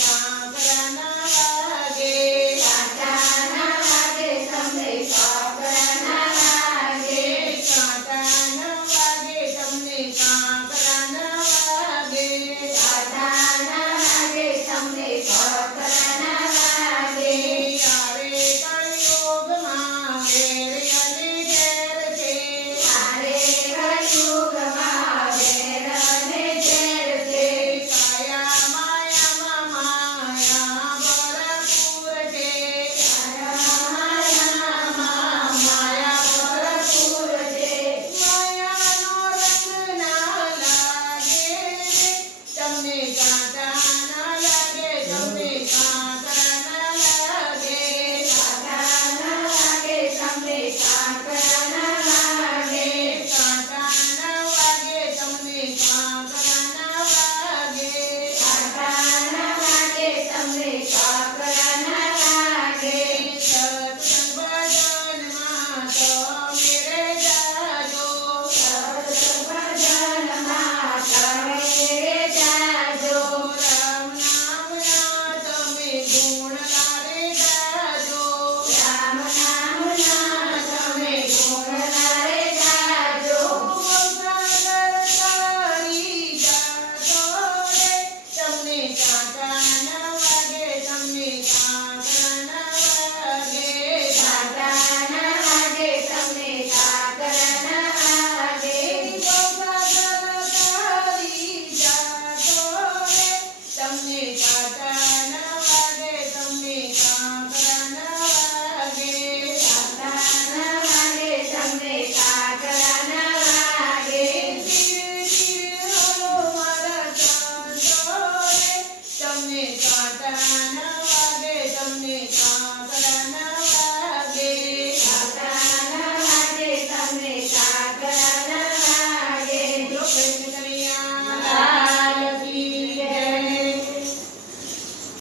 जागरा